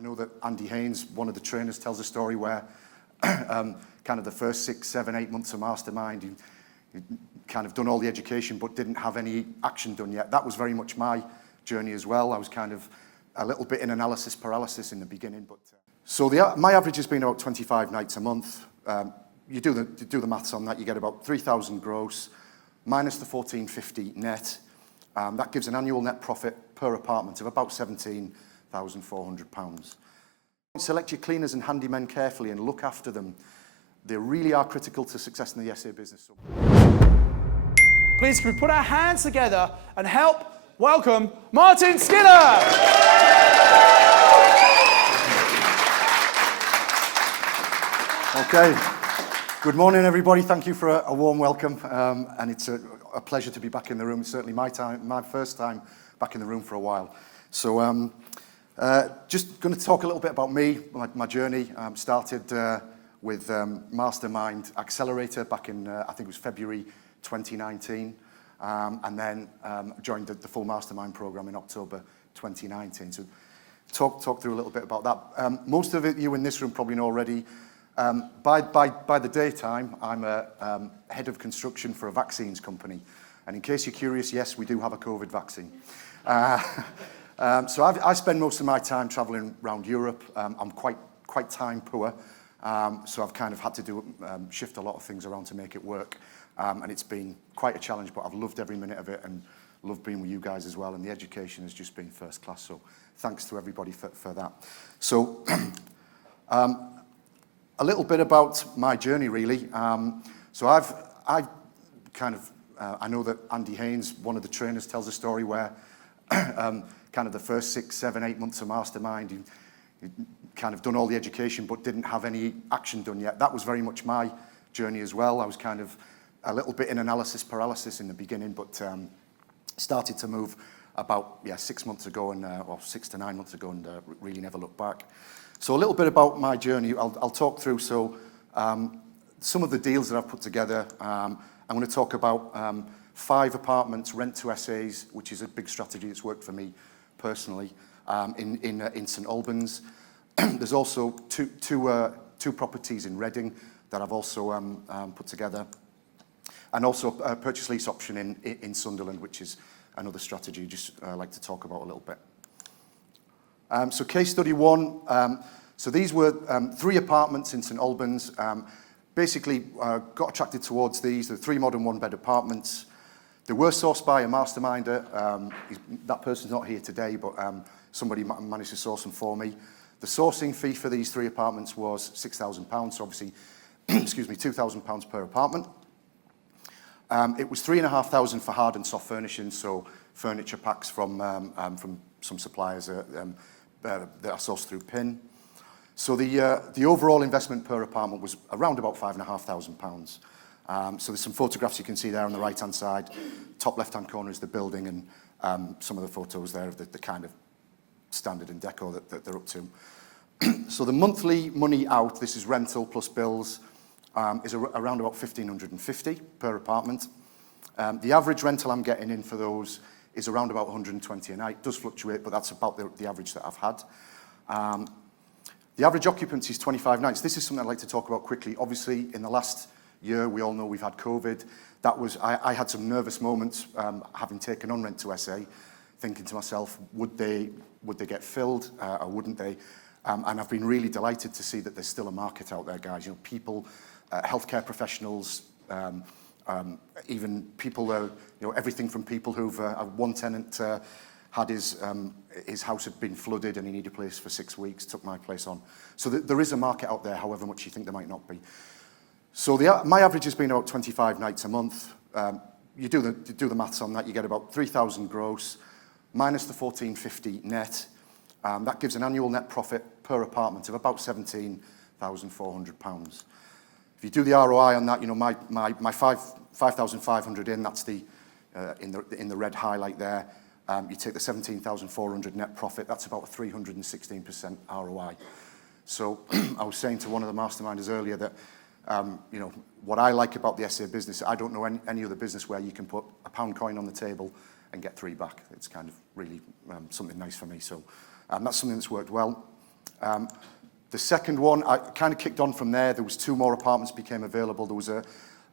I know that Andy Haynes, one of the trainers, tells a story where kind of the first 6, 7, 8 months of Mastermind, he kind of done all the education but didn't have any action done yet. That was very much my journey as well. I was kind of a little bit in analysis paralysis in the beginning. But so my average has been about 25 nights a month. You do the maths on that, you get about 3,000 gross, minus the 1,450 net. That gives an annual net profit per apartment of about £17,400. Select your cleaners and handymen carefully and look after them. They really are critical to success in the SA business. Please can we put our hands together and help welcome Martin Skinner! Okay, good morning everybody. Thank you for a warm welcome, and it's a pleasure to be back in the room. It's certainly my first time back in the room for a while. So just going to talk a little bit about me, my journey. Started with Mastermind Accelerator back in, I think it was February 2019, and then joined the full Mastermind program in October 2019. So talk through a little bit about that. Most of you in this room probably know already. By the daytime, I'm a head of construction for a vaccines company. And in case you're curious, yes, we do have a COVID vaccine. So I spend most of my time traveling around Europe. I'm quite time poor, so I've kind of had to shift a lot of things around to make it work. And it's been quite a challenge, but I've loved every minute of it and loved being with you guys as well. And the education has just been first class. So thanks to everybody for that. So a little bit about my journey, really. So I've kind of, I know that Andy Haynes, one of the trainers, tells a story where kind of the first 6, 7, 8 months of Mastermind, he kind of done all the education but didn't have any action done yet. That was very much my journey as well. I was kind of a little bit in analysis paralysis in the beginning, but started to move about 6 months ago, and or 6 to 9 months ago, and really never looked back. So a little bit about my journey. I'll talk through some of the deals that I've put together. I'm going to talk about 5 apartments, rent to SAs, which is a big strategy that's worked for me personally, in St Albans. There's also two properties in Reading that I've also put together, and also a purchase lease option in Sunderland, which is another strategy just like to talk about a little bit. So case study 1. So these were 3 apartments in St Albans. Basically got attracted towards these. They're 3 modern 1-bed apartments. They were sourced by a masterminder. That person's not here today, but somebody managed to source them for me. The sourcing fee for these 3 apartments was £6,000, so obviously, excuse me, £2,000 per apartment. It was £3,500 for hard and soft furnishings, so furniture packs from some suppliers that are sourced through PIN. So the overall investment per apartment was around about £5,500. So there's some photographs you can see there on the right-hand side. Top left-hand corner is the building, and some of the photos there of the kind of standard and deco that they're up to. So the monthly money out, this is rental plus bills, is around about £1,550 per apartment. The average rental I'm getting in for those is around about 120 a night. It does fluctuate, but that's about the average that I've had. The average occupancy is 25 nights. This is something I'd like to talk about quickly. Obviously, in the last year, we all know we've had COVID. I had some nervous moments having taken on Rent to SA, thinking to myself, would they get filled or wouldn't they? And I've been really delighted to see that there's still a market out there, guys. You know, people, healthcare professionals, even people, you know, everything from people who've one tenant had his house had been flooded and he needed a place for 6 weeks, took my place on. So there is a market out there, however much you think there might not be. So my average has been about 25 nights a month. You do the maths on that, you get about 3,000 gross, minus the 1,450 net. That gives an annual net profit per apartment of about £17,400. If you do the ROI on that, you know, my 5,500 in, that's the in the red highlight there. You take the 17,400 net profit, that's about a 316% ROI. So I was saying to one of the masterminders earlier that, you know, what I like about the SA business, I don't know any other business where you can put a pound coin on the table and get 3 back. It's kind of really something nice for me. So that's something that's worked well. The second one, I kind of kicked on from there. There was 2 more apartments became available. There was a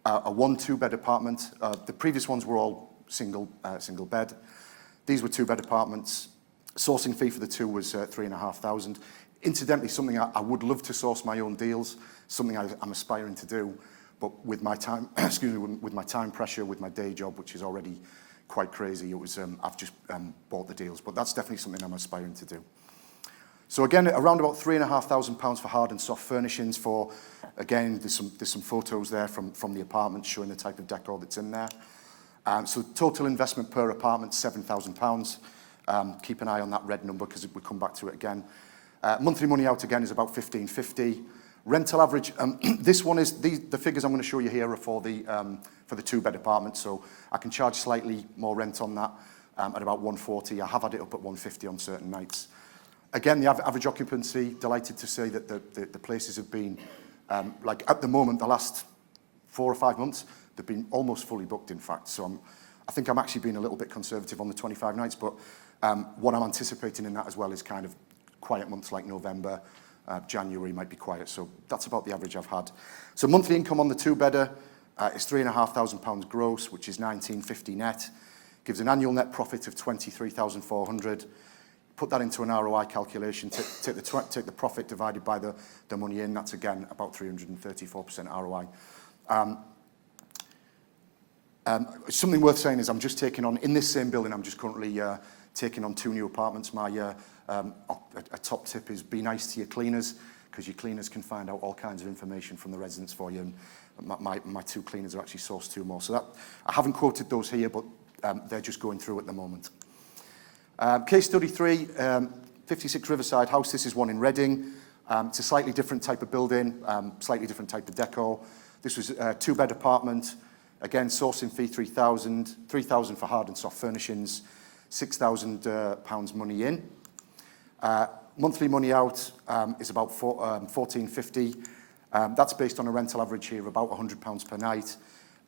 1-2-bed apartment. The previous ones were all single bed. These were 2-bed apartments. Sourcing fee for the 2 was 3,500. Incidentally, something I would love to source my own deals, something I'm aspiring to do, but with my time, excuse me, with my time pressure, with my day job, which is already quite crazy, it was I've just bought the deals, but that's definitely something I'm aspiring to do. So again, around about £3,500 for hard and soft furnishings. For again, there's some photos there from the apartment showing the type of decor that's in there. So total investment per apartment £7,000. Keep an eye on that red number because we'll come back to it again. Monthly money out again is about £1,550. Rental average. This one is the figures I'm going to show you here are for the 2-bed apartment. So I can charge slightly more rent on that at about £140. I have had it up at £150 on certain nights. Again, the average occupancy, delighted to say that the places have been, like at the moment, the last 4 or 5 months, they've been almost fully booked, in fact. So I think I'm actually being a little bit conservative on the 25 nights, but what I'm anticipating in that as well is kind of quiet months like November, January might be quiet. So that's about the average I've had. So monthly income on the 2-bedder is £3,500 gross, which is £1,950 net. Gives an annual net profit of £23,400. Put that into an ROI calculation, take the profit divided by the money in, that's again about 334% ROI. Something worth saying is I'm just taking on, in this same building, I'm just currently taking on 2 new apartments. A top tip is be nice to your cleaners, because your cleaners can find out all kinds of information from the residents for you. And my 2 cleaners are actually sourced 2 more. So that, I haven't quoted those here, but they're just going through at the moment. Case study 3, 56 Riverside House. This is one in Reading. It's a slightly different type of building, slightly different type of decor. This was a 2-bed apartment. Again, sourcing fee £3,000 for hard and soft furnishings, £6,000 money in. Monthly money out is about £1,450. That's based on a rental average here of about £100 per night.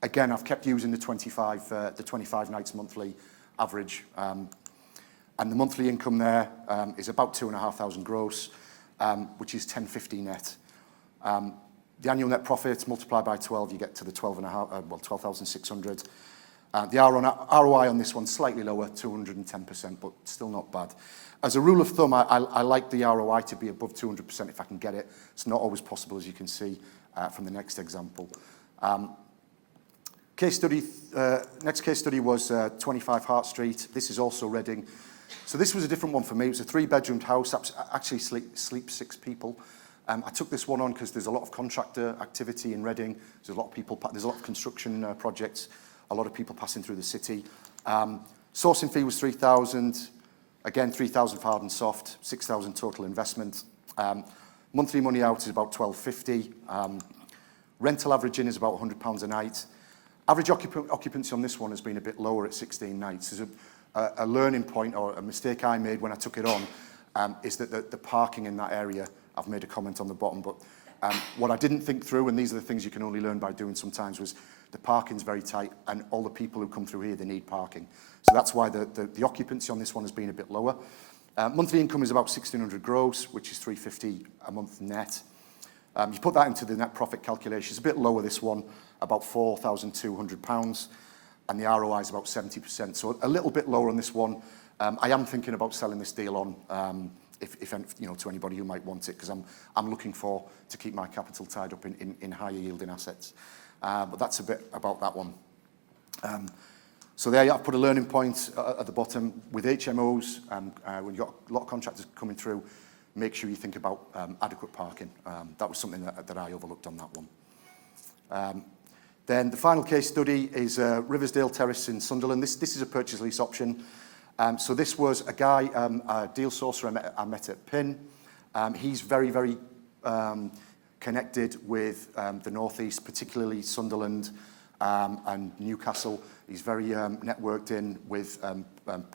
Again, I've kept using the 25 nights monthly average. And the monthly income there is about £2,500 gross, which is £1,050 net. The annual net profit multiplied by 12, you get to the 12,600. The ROI on this one slightly lower, 210%, but still not bad. As a rule of thumb, I like the ROI to be above 200% if I can get it. It's not always possible, as you can see from the next example. Next case study was 25 Hart Street. This is also Reading. So this was a different one for me. It was a 3-bedroomed house, actually sleep 6 people. I took this one on because there's a lot of contractor activity in Reading. There's a lot of people, there's a lot of construction projects, a lot of people passing through the city. Sourcing fee was £3,000. Again, £3,000 for hard and soft, £6,000 total investment. Monthly money out is about £1,250. Rental average in is about £100 a night. Average occupancy on this one has been a bit lower at 16 nights. There's a learning point, or a mistake I made when I took it on, is that the parking in that area, I've made a comment on the bottom, but what I didn't think through, and these are the things you can only learn by doing sometimes, was the parking's very tight, and all the people who come through here, they need parking. So that's why the occupancy on this one has been a bit lower. Monthly income is about £1,600 gross, which is £350 a month net. You put that into the net profit calculation. It's a bit lower, this one, about £4,200, and the ROI is about 70%. So a little bit lower on this one. I am thinking about selling this deal on, if you know, to anybody who might want it, because I'm looking to keep my capital tied up in higher yielding assets. But that's a bit about that one. So there I've put a learning point at the bottom. With HMOs, when you've got a lot of contractors coming through, make sure you think about adequate parking. That was something that I overlooked on that one. Then the final case study is Riversdale Terrace in Sunderland. This is a purchase lease option. So this was a guy, a deal sourcer I met at PIN. He's very, very connected with the Northeast, particularly Sunderland and Newcastle. He's very networked in with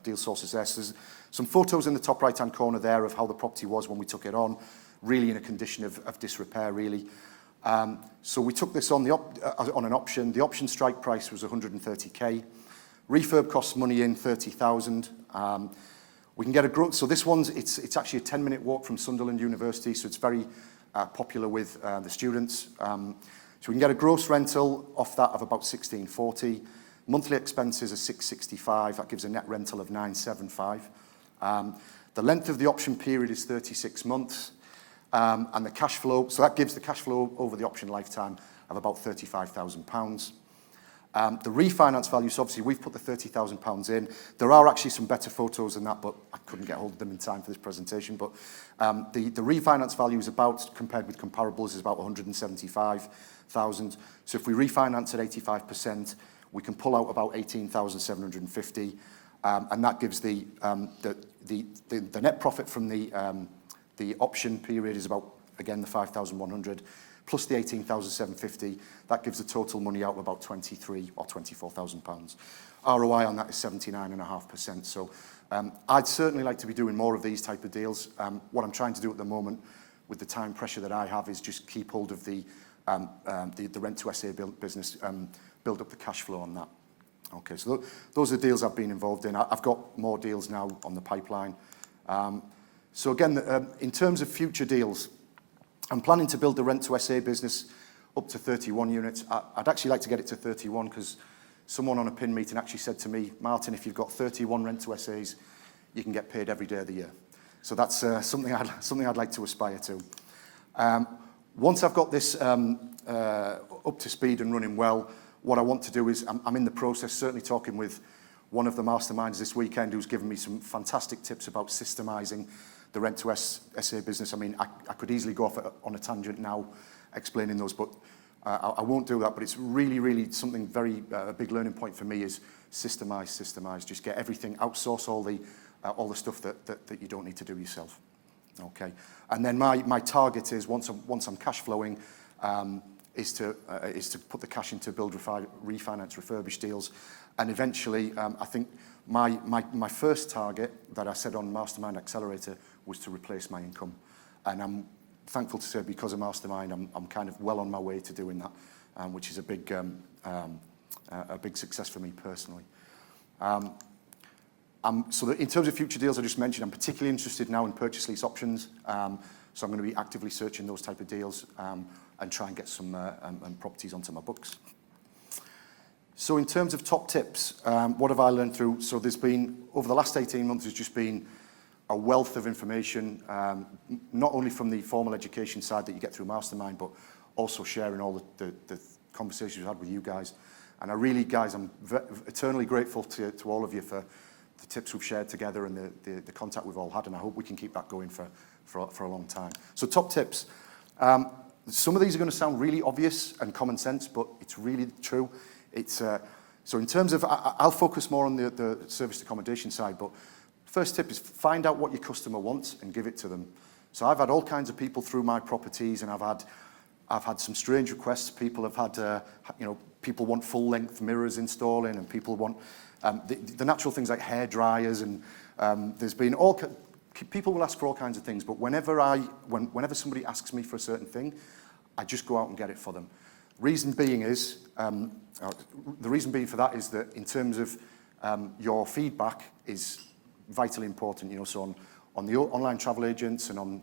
deal sources there. So there's some photos in the top right-hand corner there of how the property was when we took it on, really in a condition of disrepair, really. So we took this on an option. The option strike price was 130k. Refurb costs money in 30,000. We can get a growth, so this one's, it's actually a 10-minute walk from Sunderland University, so it's very popular with the students. So we can get a gross rental off that of about $1,640. Monthly expenses are $665. That gives a net rental of $975. The length of the option period is 36 months. And the cash flow, so that gives the cash flow over the option lifetime of about £35,000. The refinance value, so obviously we've put the £30,000 in. There are actually some better photos than that, but I couldn't get hold of them in time for this presentation. But the refinance value is about, compared with comparables, is about £175,000. So if we refinance at 85%, we can pull out about £18,750, and that gives the net profit from the option period is about, again, the 5,100 plus the 18,750. That gives the total money out of about 23 or 24,000 pounds. ROI on that is 79.5%. So I'd certainly like to be doing more of these type of deals. What I'm trying to do at the moment, with the time pressure that I have, is just keep hold of the Rent to SA business, build up the cash flow on that. Okay, so those are deals I've been involved in. I've got more deals now on the pipeline. So again, in terms of future deals, I'm planning to build the Rent to SA business up to 31 units. I'd actually like to get it to 31 because someone on a PIN meeting actually said to me, Martin, if you've got 31 Rent to SAs, you can get paid every day of the year. So that's something I'd like to aspire to. Once I've got this up to speed and running well, what I want to do is, I'm in the process, certainly talking with one of the masterminds this weekend who's given me some fantastic tips about systemizing the Rent to SA business. I mean, I could easily go off on a tangent now explaining those, but I won't do that. But it's really, really something very, a big learning point for me is systemize. Just get everything, outsource all the stuff that you don't need to do yourself. Okay. And then my target is, once I'm cash flowing, is to put the cash into build, refinance, refurbish deals. And eventually, I think my first target that I said on Mastermind Accelerator was to replace my income. And I'm thankful to say, because of Mastermind, I'm kind of well on my way to doing that, which is a big success for me personally. So in terms of future deals I just mentioned, I'm particularly interested now in purchase lease options. So I'm going to be actively searching those type of deals and try and get some properties onto my books. So in terms of top tips, what have I learned through? So there's been, over the last 18 months, there's just been a wealth of information, not only from the formal education side that you get through Mastermind, but also sharing all the conversations we've had with you guys. And I really, guys, I'm eternally grateful to all of you for the tips we've shared together and the contact we've all had, and I hope we can keep that going for a long time. So top tips. Some of these are going to sound really obvious and common sense, but it's really true. So in terms of, I'll focus more on the serviced accommodation side, but first tip is find out what your customer wants and give it to them. So I've had all kinds of people through my properties, and I've had some strange requests. People have had, people want full-length mirrors installing, and people want the natural things like hair dryers, and there's been people will ask for all kinds of things, but whenever somebody asks me for a certain thing, I just go out and get it for them. The reason being for that is that in terms of your feedback is vitally important. So on the online travel agents and on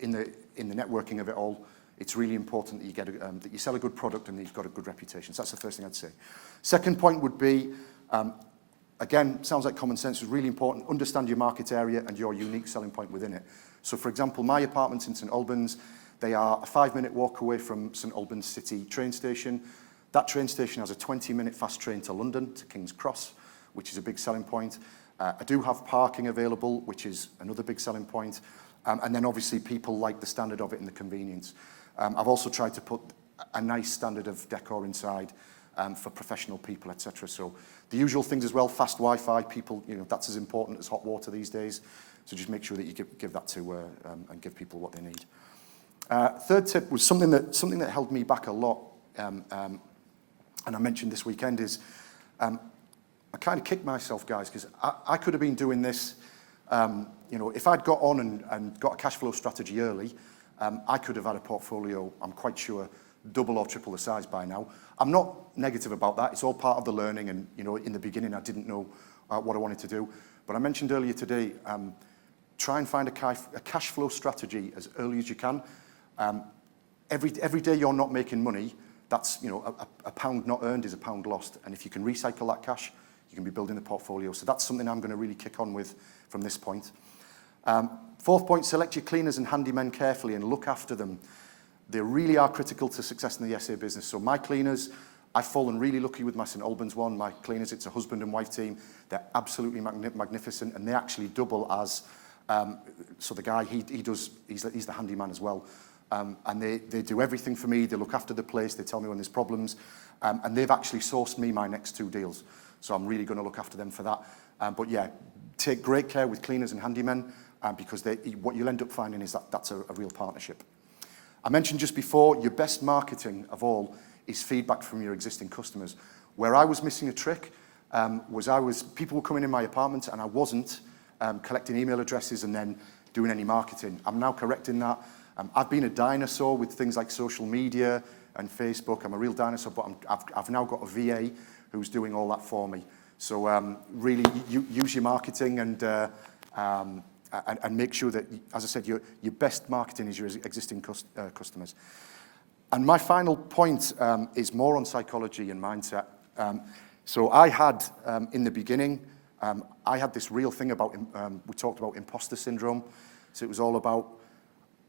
in the networking of it all, it's really important that you get that you sell a good product and that you've got a good reputation. So that's the first thing I'd say. Second point would be, again, sounds like common sense, is really important. Understand your market area and your unique selling point within it. So, for example, my apartments in St Albans, they are a 5-minute walk away from St Albans City train station. That train station has a 20-minute fast train to London, to King's Cross, which is a big selling point. I do have parking available, which is another big selling point. And then obviously people like the standard of it and the convenience. I've also tried to put a nice standard of decor inside for professional people, etc. So the usual things as well, fast Wi-Fi, people, that's as important as hot water these days. So just make sure that you give that to and give people what they need. Third tip was something that held me back a lot, and I mentioned this weekend, is I kind of kicked myself, guys, because I could have been doing this. If I'd got on and got a cash flow strategy early, I could have had a portfolio, I'm quite sure, double or triple the size by now. I'm not negative about that. It's all part of the learning, and in the beginning I didn't know what I wanted to do. But I mentioned earlier today, try and find a cash flow strategy as early as you can. Every day you're not making money, that's, you know, a pound not earned is a pound lost. And if you can recycle that cash, you can be building the portfolio. So that's something I'm going to really kick on with from this point. Fourth point, select your cleaners and handymen carefully and look after them. They really are critical to success in the SA business. So my cleaners, I've fallen really lucky with my St Albans one. My cleaners, it's a husband and wife team. They're absolutely magnificent, and they actually double as, so the guy, he's the handyman as well. And they do everything for me. They look after the place. They tell me when there's problems. And they've actually sourced me my next 2 deals. So I'm really going to look after them for that. But yeah, take great care with cleaners and handymen, because what you'll end up finding is that's a real partnership. I mentioned just before, your best marketing of all is feedback from your existing customers. Where I was missing a trick was people were coming in my apartment and I wasn't collecting email addresses and then doing any marketing. I'm now correcting that. I've been a dinosaur with things like social media and Facebook. I'm a real dinosaur, but I've now got a VA who's doing all that for me. So really use your marketing and make sure that, as I said, your best marketing is your existing customers. And my final point is more on psychology and mindset. So I had, in the beginning, I had this real thing about, we talked about imposter syndrome. So it was all about,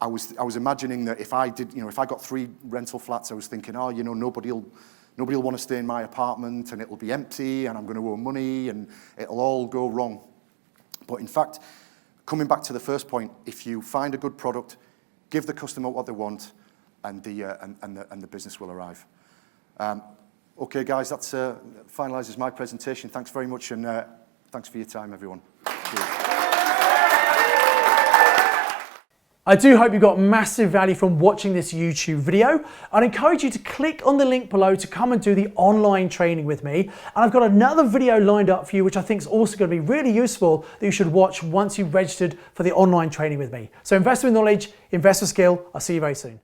I was imagining that if I got 3 rental flats, I was thinking, oh, you know, nobody will want to stay in my apartment and it'll be empty and I'm going to owe money and it'll all go wrong. But in fact, coming back to the first point, if you find a good product, give the customer what they want, and the business will arrive. Okay, guys, that finalises my presentation. Thanks very much, and thanks for your time, everyone. Cheers. I do hope you got massive value from watching this YouTube video. I'd encourage you to click on the link below to come and do the online training with me. And I've got another video lined up for you, which I think is also going to be really useful, that you should watch once you've registered for the online training with me. So invest with knowledge, invest with skill. I'll see you very soon.